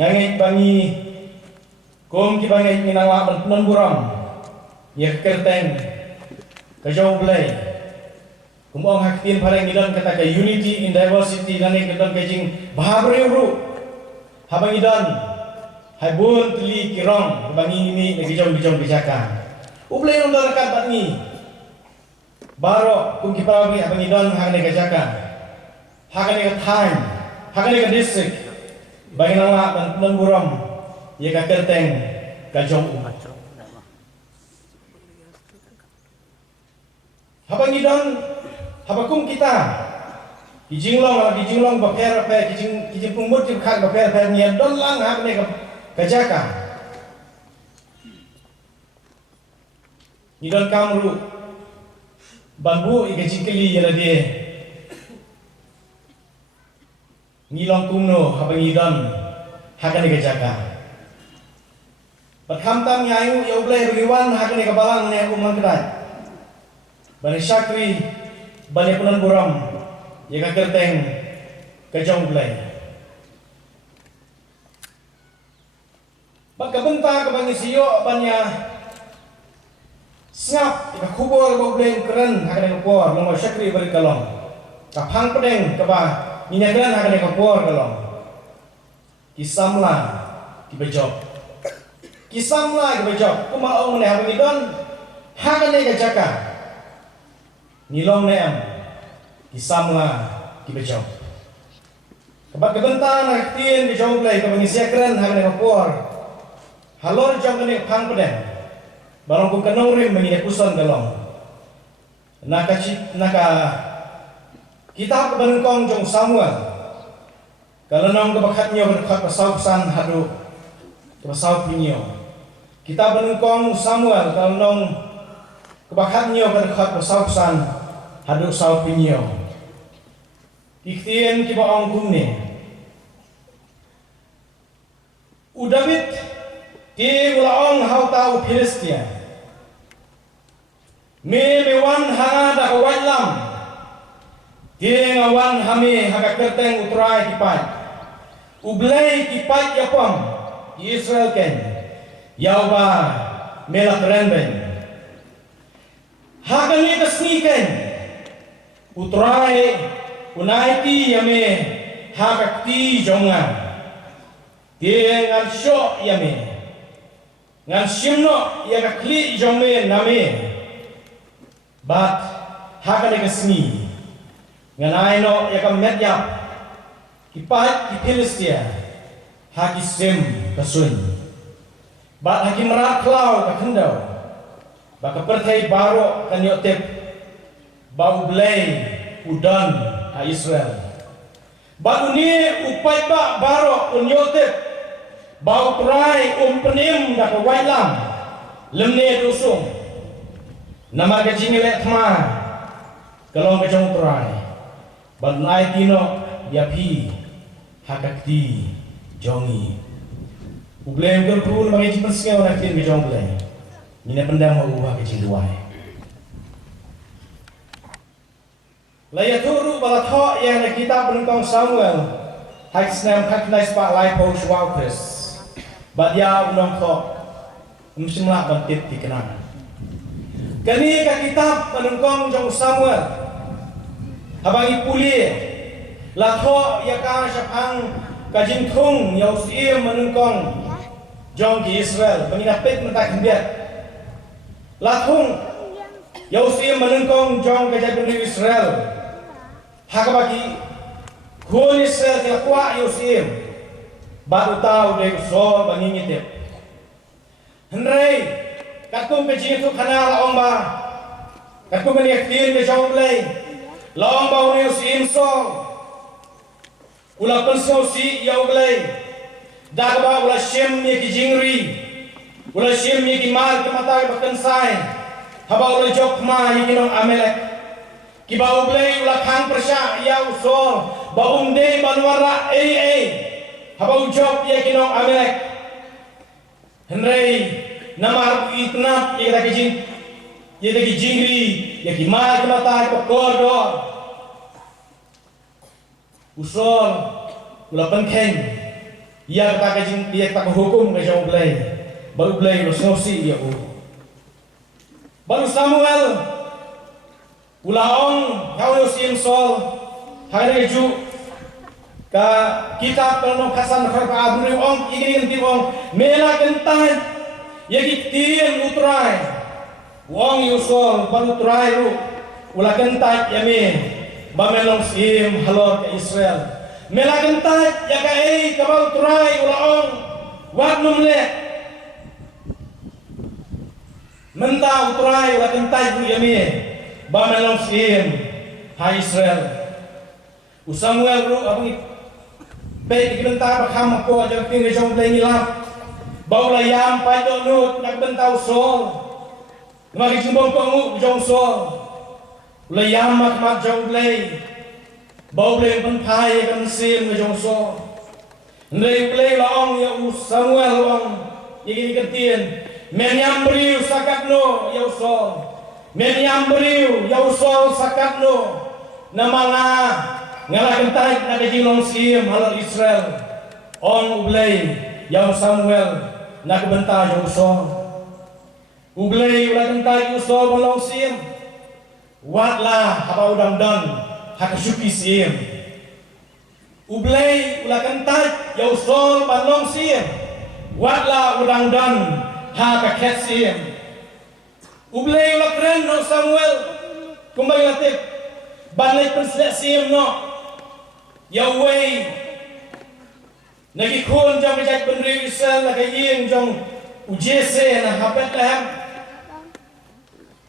ngangit bangi kum ki bangi minawa berpenon buram ya kerteng kajau belai kumong haktin pareng idan kata ke unity in diversity nane kedan kejing bahabre uru habang idan habun tli kirong bangi ini lagi jom bijakan ublay undang dekat batni baro kum ki parawi habang idan hagane gajakan hagane ka time hagane ka district bangi nawa berpenon buram ya ka kerteng kajong habang idan habakum kita kijinglong baper kijing pungmut ki khat baper nian don lang hak ne kajaka idon kamru bambu ikajingkeli yala dia ngilong kumno habang idon hak ne kajaka pakham tam nyayu ya ublai riwan hak ne kabalang ne umang kedai bani syakri bani punan buram ya ka kerteng kajong belai baka benta ka bangi siyo banya snap ka kubor ba bleng keren hakane ka por long syakri bari kalong ka phang pedeng ka ba minyagan hakane ka por kalong kisamla ki bejok kumaong ne habang idon hakane ka jaka nilong neam kisamla kibejong kabat kebentan haktin bijong play ka bangisya keren hagane kapor halor jong kene phang pedeng barong kung kanong rim mangine puson galong naka kitab kebanengkong jong Samuel kalanong kebakat nyo berkat pasausan hadu pasau pinyo kitab benengkong Samuel kalanong kebakat nyo berkat pasausan hadu sau pinyo Ikhtian ki baong kumne Udabit ti ulaong hau tau Filistia me mewan hanga da kawailam ti ngawan hami haga kerteng utrai kipat ublay kipat yapam Israel ken yauba melak renben haga ni kasniken utrai unaiti yame hakakti jongan tie ngan syo yame ngan simno yakakli jongme name bat hakane kesni ngan aino yakam medyap kipat ki Filistia hakisim kasun bat hakim raklau kakendau baka pertai baro kanyotep bau blay udan a Israel baru ni upai ba baro unyotep bau trai penim da kawailam lemne dusung nama ka jingile thma kalong ka jong trai ban nai tino yapi hakakti jongi ublem gol pun magi jipenske ora tin ka jong blai ni pendam mau ka jingduai Layaturu balatho yang kita benengkong Samuel haksnam haknai spotlight po shwalkris badya unong tho umsimla bantit dikenang kani ka kitab benengkong jong Samuel habangi puli latho yaka syapang kajing thung yausim benengkong jong ki Israel menginapit mentak hendiat lathung yausim benengkong jong kajabun Israel hakabaki kun Israel kila kwa Yosim baru tahu dari usol bangingitip henrei katum kejing itu kana laomba katum keniaktin ke jomblay laomba uni Yosim so ula penso si yaublay dagba ula shem ye kijingri ula shem ye kimal kimatai bakansai haba ula jokma ye kinong Amelek kibau blay ulah khang persya ya usol baumde banwara habau job ya kinong Amelek henrei namar itnap ya kita kijing ya kita kijingri ya kimal kemata pokor do usol ulah penkeng ia kata kajing dia kata hukum ke jong blay baru blay lu ngosi ia baru Samuel ulaong kau sim sol hari ju ka kitab penuh kasan kerja abri ong ingin tiwong mela kentai yagi tien utrai wong yusol baru utrai ru ulah kentai yami bamelong sim halor ke Israel mela kentai yaga kabau utrai ulah ong wat numle menta utrai ulah kentai bu yami bamelong sim ha Israel Samuel ru abang baik dibentar bakam ko aja ping jong play ngilap bau layam pai do nut nak bentau sol mari jumbong ko ngu jong sol layam mak jong play bau play ben pai kan sim jong sol ndai play laong ya Samuel laong ini ketien men yam briu sakat no ya sol men yam briu ya sol sakat no namanga ngalah kentai nak jilong sim halal Israel on ublay yang Samuel nak bentar yang usol ublay ulah kentai usol balong sim watlah apa udang dan hak syuki sim ublay ulah kentai yang usol balong sim watlah udang dan hak ket sim ublay ulah keren no Samuel kembali latih balik penselek sim no Yahweh nagi khôn trong cái trạch bên riêng Israel là cái yên trong UJC là hợp bét lem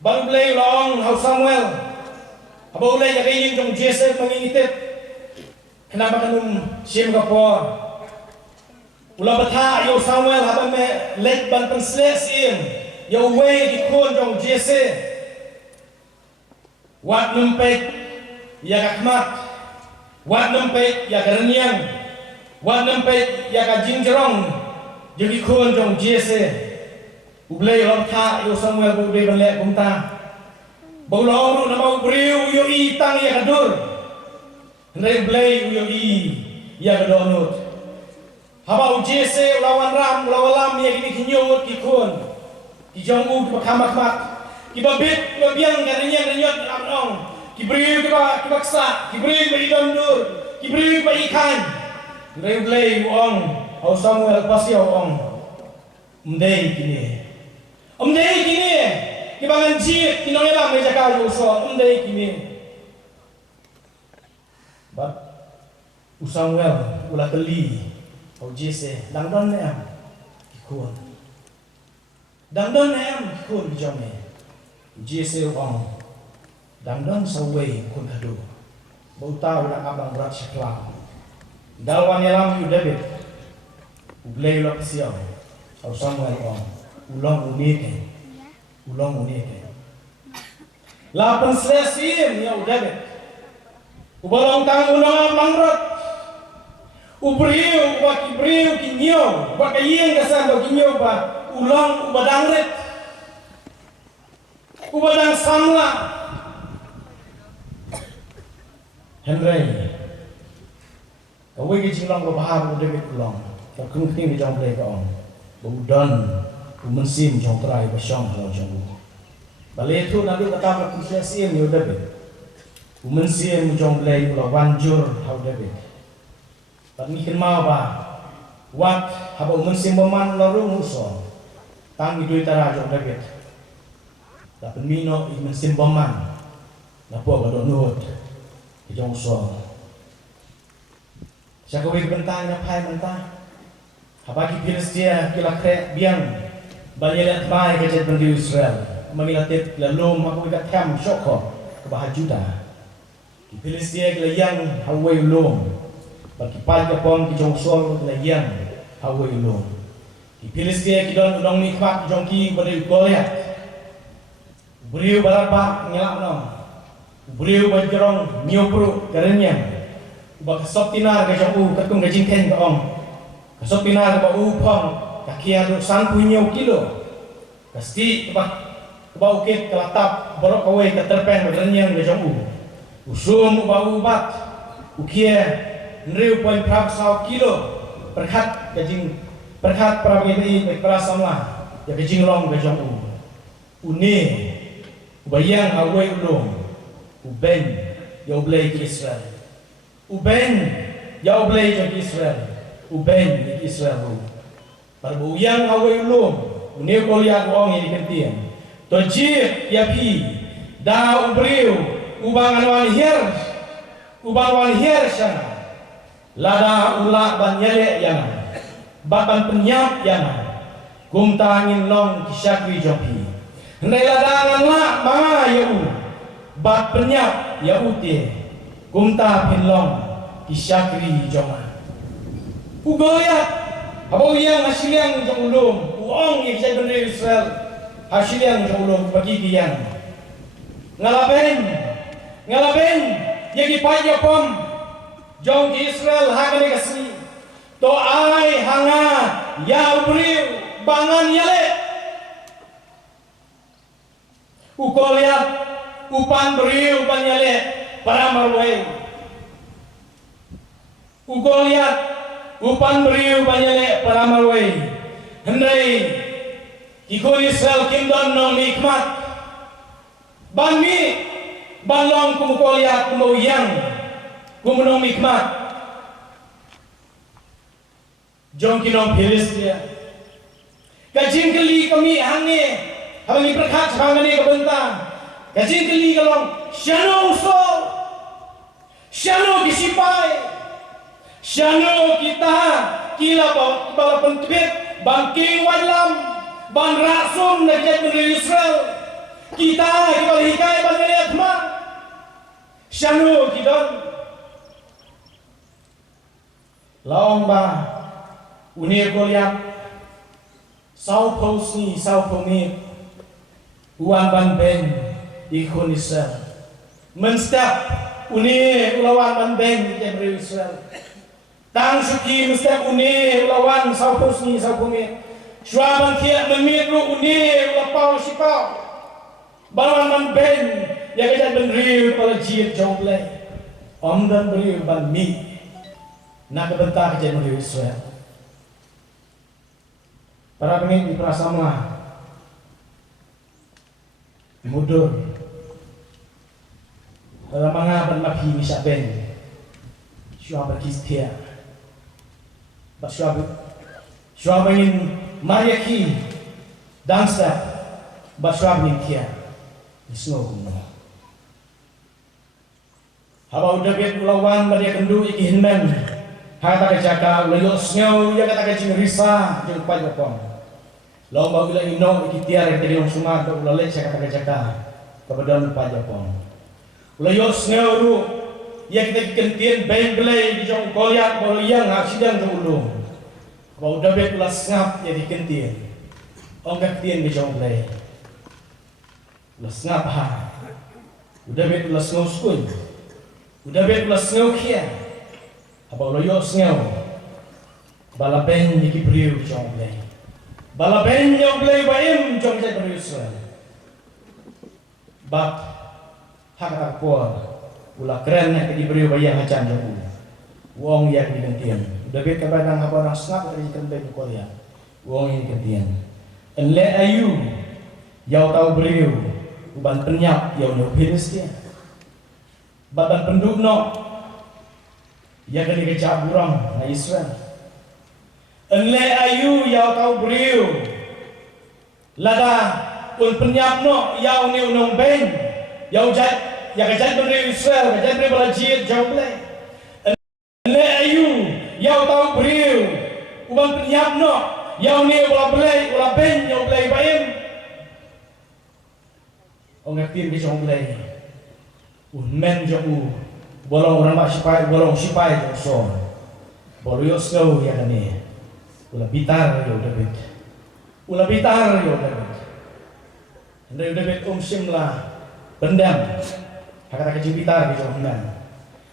baru beli long hau Samuel abau beli là cái yên trong UJC mengintip kenapa kanum Singapore ulah betah yo Samuel haba me lek ban pensle sim Yahweh di khôn trong UJC wat numpek ya kakmat wat nempet ya kerenyang wat nempet ya ka jinjerong jadi khôn trong jese ublay long tha yo Samuel ublay ban lek bung ta bau long na mau briu yo i tang ya kadur ndai ublay yo i ya kadonut haba jese lawan ram lawalam ya kini kinyot ki khôn ki jong u ki khamak ki babit yo biang kerenyang renyot amnong Kibriu kita kibaksa, kibriu bagi dondur, kibriu bagi ikan. Reblay uang, au Samuel pasti uang. Mdei kini, kibangan jit, kinonela meja kau usah, mdei kini. But Samuel ulah keli, au Jesse, dangdon nem, kikun. Dangdon nem kikun bijome. Jesse uang. Dangdon saway kun hadu bauta ulah abang berat seklam dalwan yalam yu David ublay ulah kesiau au Samuel ulang unike lapan selesim ya David ubalong tang unang langrot ubriu wa kibriu kinyo wa kayeng kasan ba kinyo ba ulang ubadangret ubadang samla Henry, kau pergi jinglang kau bahar kau David ulang, kau kengking di jong play kau, budan, mensim jong terai bersong kalau jong. Balik itu nanti kata kau sim you David, mensim jong play ulang wanjur kau David. Tapi kenal apa? Wat haba mensim beman lalu musuh, tangi duit tara jong David. Tapi mino mensim beman, lapu abad nut. Jong so. Siapa yang bentang nyapai mentah. Apa ki Filistia kila kre biang banyak mai ke jet bendi Israel. Mengilatip lalu aku ikat kam syokor ke bahar Juda. Ki Filistia kila yang hawai ulum. Bagi pai ke pon ki jong so kila yang hawai ulum. Ki Filistia kidon udang nikmat jong ki bendi Goliat. Beriu barapa ngelak nom. Beriu berjerong miopru kerenyang ubah kesop tinar ke jong katung ke jingkeng ke ong kesop tinar ke bau pong kakia du san punya kilo pasti ke bau ukit ke latap borok kawe ke terpeng kerenyang ke jong usum ubah ubat ukia nriu poin prap 1 kilo perkat kajing perkat para ini para samlah ya kajing long kajong uni bayang awai ulung uben ya ublay ke Israel uben ya ublay ke Israel uben ke Israel para buyang awai ulung uni kolia ong ini kentian tojir ya pi da ubriu ubang wan hier sana lada ulak ban yele yang bakan penyap yang gumta angin long kisyakri jopi hendai ladangan lak mga yau bat penyap ya uti gumta pinlong kisyakri joma ugoyat abo yang hasilyang jong ulum uong yang saya bener Israel hasilyang jong ulum bagi kian ngalaben yang ipaya pom jong Israel hagane kasih to ai hanga ya ubriu bangan yale ukoliat upan beriu ban yale para marwai ukoliat upan beriu ban yale para marwai hendai ikon Israel kimdon nong nikmat banmi banlong kumukoliat kumuyang kumunong nikmat jong kinong Filistia kajing keli kami hange hangi berkat hangane kebentang kajing keli kalong syano usol syano kisipai syano kita kila bala pentwit bangking walam ban rasum najat dari Israel kita kibal hikai ban liatma syano kidon laong ba unir goliat sau posni sau pomit uan ban ben ikon Israel menstep unir ulawan ban ben di Israel tang suki menstep unir ulawan sau posni sau pomit shuaban tiak memit ru unir ulapau sipau balan ban ben ya kejan ben riu pala jiet jomble om dan riu ban mi nak kebentar kejan riu Israel para pengin di prasamla mudur dalam mengaban mapi misaben syuab kistia bas syuab ingin mariaki dansa bas syuab ingin kia isno kuno haba udah biar ulawan maria kendu iki hinmen hata kejaka ulayo snyo ya kata kecing risa jeung pajapon lomba gila ino ikitiar yang tadi orang sumat ulalek saya kata jaka kebetulan Pak Japon ulayos ngeuru ya kita kentian bayi belai di jong koliat baru yang aksidang dulu bau dabet ulas ngap ya di kentian onggak kentian di jong belai ulas ngap ha udah bet ulas ngauskun udah bet ulas ngaukia apa ulayos ngau balapen di kibriu di jong belai bala ben yang belai baim jom saya Israel bak hak akuar ulah keren nak diberi bayang acan jom wong yang digentian udah bet kabadang apa orang snap dari ikan bayi Korea wong yang digentian enle ayu yau tahu beriu uban penyap yau nyau Filistia batan penduk no ya kali kecap buram na Israel enle ayu yau tahu beriu lada un penyap no yau ni unong ben yau jat ya kejat beri Israel kejat beri balajir jauh le enle ayu yau tahu beriu uban penyap no yau ni ulah belai ulah ben yau belai baim ongatin ke jauh belai men jauh bolong orang mak sipai jauh so bolu yuk slow ya kan ni ulah bitar ya udah bet ulah bitar ya udah bet anda udah bet simlah pendam kata kecil bitar di jauh nan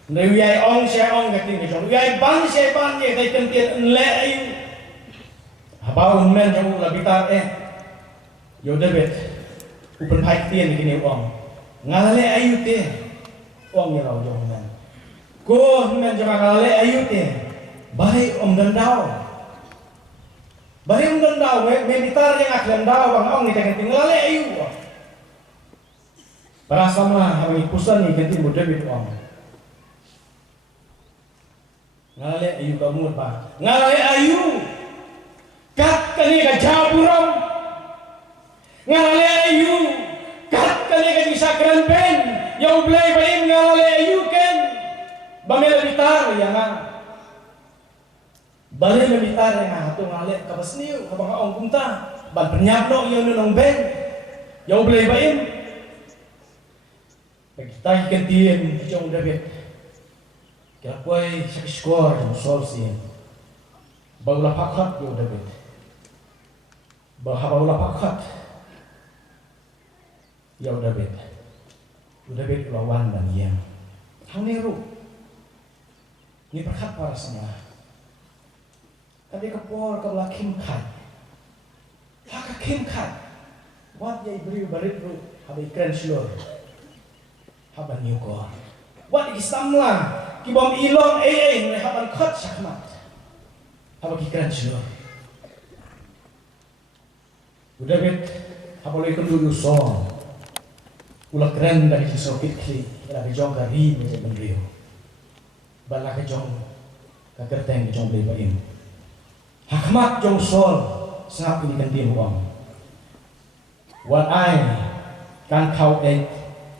anda uyai ong saya ong katin di jauh uyai ban saya ban ya kait kentian enle ayu apa men jauh ulah bitar ya udah bet upen pai tian gini ong ngale ayu te ong ya lau jauh nan ko men jauh ngale ayu te Baik om dandau. Baik om dandau, meditar yang akan dandau bang ong ni tengah tinggal le ayu. Para sama kami pusan ni ganti muda bit om. Ngale ayu kamu apa? Ngale ayu. Kat kani ka jaburam. Ngale ayu. Kat kani ka sakran pen. Yang belai baim ngale ayu ken. Bamela bitar yang balik meminta yang hatu ngalek kapas niu kabang ong kumta ban penyapno yang nong ben yang boleh baim kita ikan jong David kira koi sakit skor yang sol sih baula pakat yang David baula pakat yang David lawan dan yang hang niru ni pakat para semua. Tapi kapor kabla kim khat. Haka kim khat. Wat yai beri barit ru habai kren slor. Haban nyukor. Wat isamla kibom ilong mulai haban khat sakmat. Habaki kren slor. Udah bet haboloi kendulu song. Ulah keren dari kisokit kli. Dari jong kari menjadi bendrio. Bala ke jong kagerteng ke jong beli baim. Hakmat jong sol sangat ini kan tim uang. Wat ai kan kau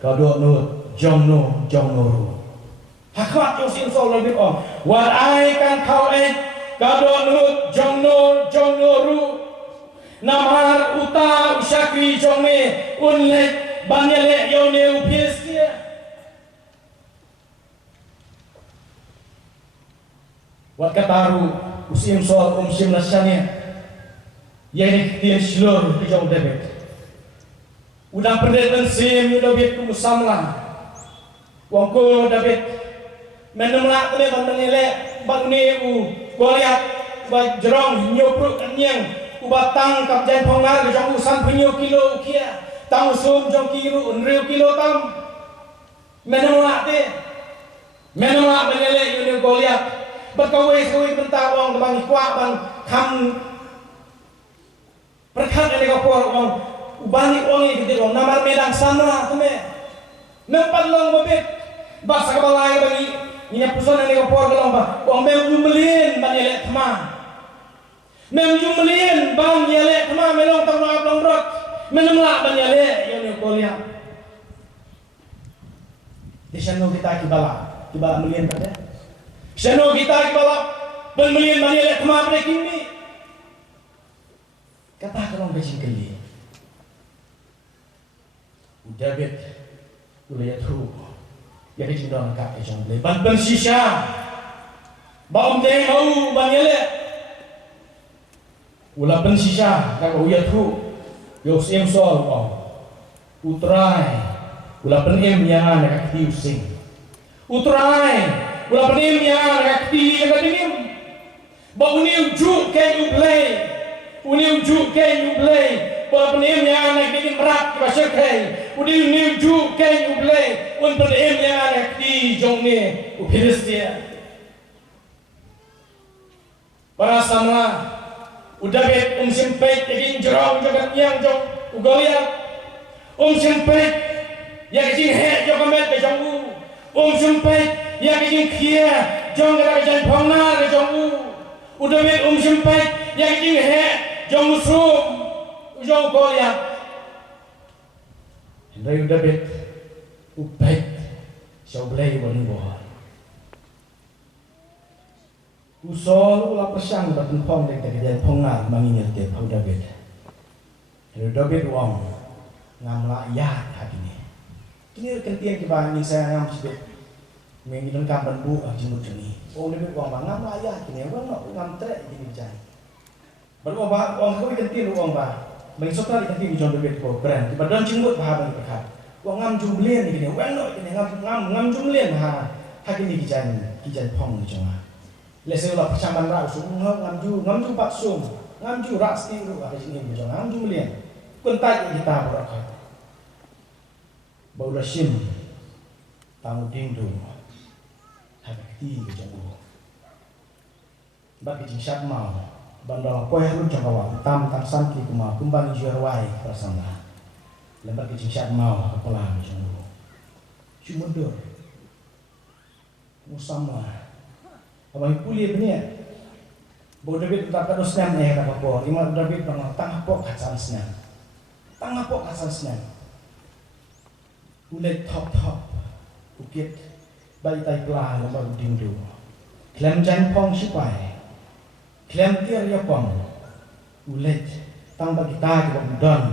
kau do nut jong no. Hakmat jong sin sol lebih uang. Wat ai kan kau kau do nut jong no ru. Namar uta usyakri jong me unlek banyale yone upiesia. Wat kataru usim soal umsim nasanya yang tiang seluruh di jauh David. Udah pendetan sim udah biar kumusamlah. Wangko David menemlak tele bandangile bangne Goliat ba jerong nyopruk anyang ubatang kapjan pongar ke jong usan punyo kilo ukia tang sum jong kilo unriu kilo tam menemlak bandangile yune Goliat berkawai bentar orang kebang kuat bang kam perkat ini kapor orang ubani orang ini gitu orang namar medang sana tu mempat long bebet bahasa kebalai bagi ini pusan ini kapor kalau bang orang memjumlin bang yelek tema memjumlin bang yelek tema melong terlalu long rot menemlak bang yelek yang kuliah di sana kita kibala melin pada Seno kita balap pembelian banyak kemana mereka ini kata kalau bejing keli udah bet ulayat hu ya bejing doang kak kejang beli ban sisa baum deh mau banyak ulah ban sisa kak uyat hu yo sim sol bang utrai ulah penim yang ada kaki using utrai ulah penim yang rakti yang kadinim ba uniu juk ke ublay ba penim yang kadinim rak ba sekai uniu juk ke ublay un penim yang rakti jongne upiris dia para sama udah bet sempet egin jerong jagat yang jong ugolia sempet yang jing he jogamet be jongu sempet yang ingin kia jong gara jan phangna re jong udah bet sempet yang ingin he jong sum jong Goliat hendai udah bet upet soblei bani bohar usol ulah pesang udah penpong dek jan phangna manginyel ke udah bet uang ngamla ya hadini ini kentian kibani saya ngam sedek mengirim kapan bu jemut ini oh lebih uang bang ngam ayah kini uang ngam trek gini jai baru uang kau ganti uang bang mengsoklah ganti di jodoh bet kau keren tiba dan jemut bahaban berkat uang ngam jumlian gini uang kini ngam jumlian kini kijan pong ni cuma lesai ulah percaman raus ngam ju pak sum ngam ju ras ti ru ada sini ngam jumlian kuntai kita berakat baulah sim tamu dingdung habis ke jauh bagi jinsat mau bandal poe lu jangkawan tam santi kuma kumbang juarwai prasangka lembar ke jinsat mau kepala jangkawan cuma dor musama abang puli punya bodoh bit tak terus nyan kata apa lima David bang tang apa kacansnya mulai top bukit bayi tai pelah lembar dindu klem jan pong sipai klem tiar ya pong ulet tang bagi kita don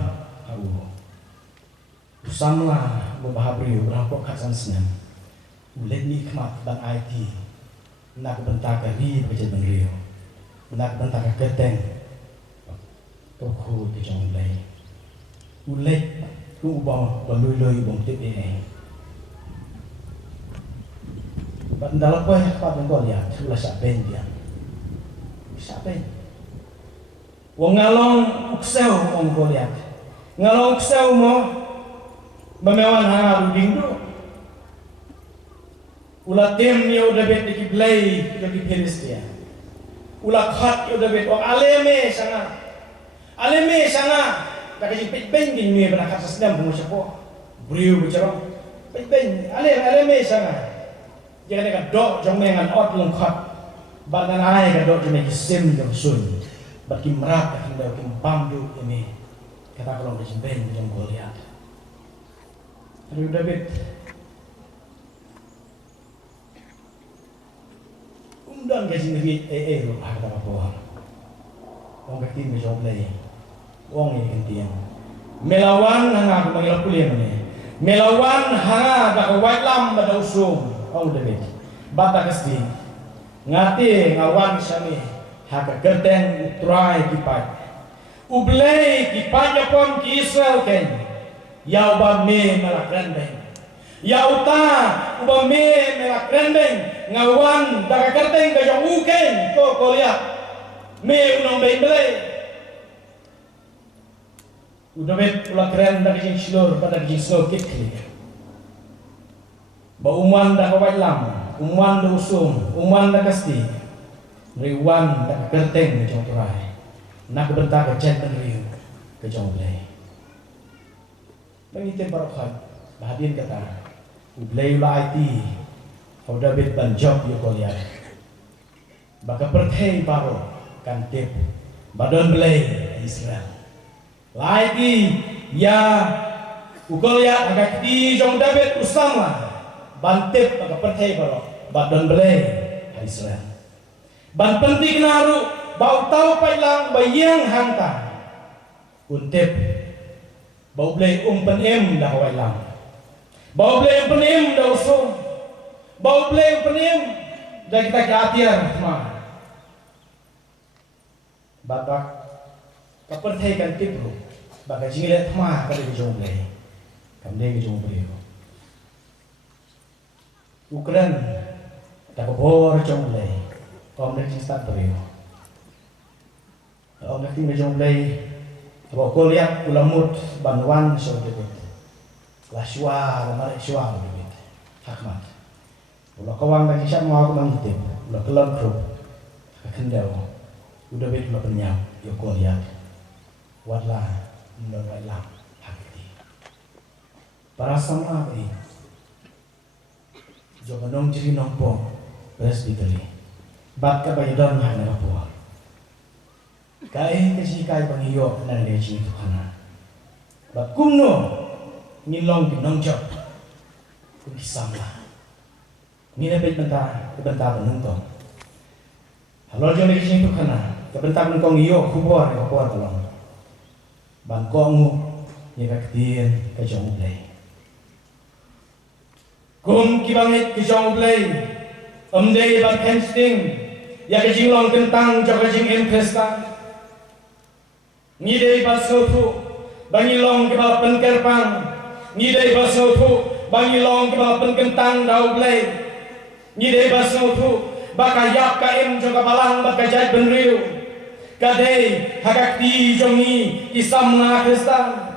au usamla bahabri berapa kacansnya ulet nikmat dan IT nak bentak ri bekerja bengrio nak bentak keteng kau dijong lay ulet ku ubah balui bom tip ini bandal apa ya pak bengkol ya sudah saben dia saben wong ngalong uksel wong goliat ngalong uksel mo memewan hangaru dingdo ulah tim ni udah bet di play di Filistia ulah khat udah bet wong aleme sana tak kasi pitben gini benak kasas dam pengusaha po beriu bicara pitben aleme sana jangan dekat dok jong mengan ot lengkap badan ai ka dok jong sim jong sun bagi merak ka hindaw kim pamdu ini kata kalau di ben jong Goliat udah bet undang kasi ngi lo kata apa wong ka tim jong play wong ini kentian melawan hanga aku manggil kuliah ni melawan hanga dak white lam pada usum wong David bata kesti ngati ngawan sami haka gerden utrai kipat ublei kipat Japon ki Israel ken ya uba me melakren beng ya uta uba me melakren beng ngawan dak gerden ka jong uken ko lihat me unong beng belai udah bet ulah keren dari jeng silur pada jeng silur kikli ba uman dah kawai lam uman dah usum uman dah kasti riwan dah kerteng ke jong turai nak bentar ke jet riu ke jong blai mengitem barokat bahagian kata ublai ulah IT udah bet banjob yo koliat baka perthei baro kan tip badon blai Israel lagi ya ukol ya agak di jong David usama bantip agak percaya balo badan belai Israel ban penting naru bau tahu pailang bayang hangta untip bau belai penem dah wailang bau belai penem dah usum bau belai penem dah kita keatian mah batak kaperthaikan tipru bagai jingilet mah kada jong play kamde jong play Ukraine tak bor jong play kom nek start play om nek ting jong play abo ko lihat ulamut banwan so debit laswa lamar iswa debit hakmat ulah kawang lagi siap mau aku mangitip ulah kelam grup kendau udah bet ulah penyam yo ko lihat wadlah menolak hati. Para sama ini, jangan nong jadi nompong presbytery. Bat ka bayadon nga na po. Kaya kasi kaya pangiyo na leji ito kana. Bat kumno ngilong nong job kung isama. Nginapit benta benungtong. Halo jom leji ito kana. Kabenta benungtong iyo kubor talong. Bangkong ya kaktiin ke jong play. Kum kibangit ke jong play. Day ban kensting ya ke jinglong kentang jok jing impresta. Ni day basofu bangilong ke bal penkerpang. Ni day basofu bangilong ke bal penkentang dau play. Ni day basofu bakayak ka im jok balang bakajai benriu. Kadai hagak di jongi isam na Kristan